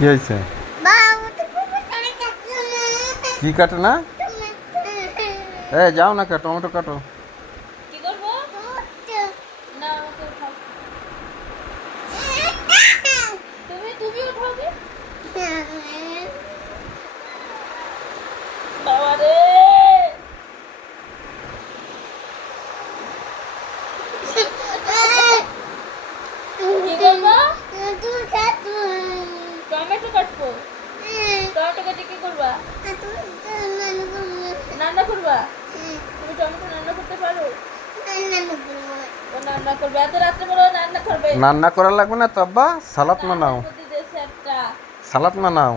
কি হয়েছে? কি কাটে না? যাও না, টমেটো কাটো। কি করব? না আমাকে উঠাও। তুমি উঠাও কি? বাবা রে, কি করব? টমেটো কাটবো। টমেটো কেটে কি করবা? রান্না করবা? তুমি টমেটো রান্না করতে পারো? ও রান্না করবে, এত রাত্রে বড় রান্না করবে। রান্না করা লাগবে না তো আব্বা, সালাদ বানাও। বুদ্ধি দিয়েছে একটা। সালাদ বানাও।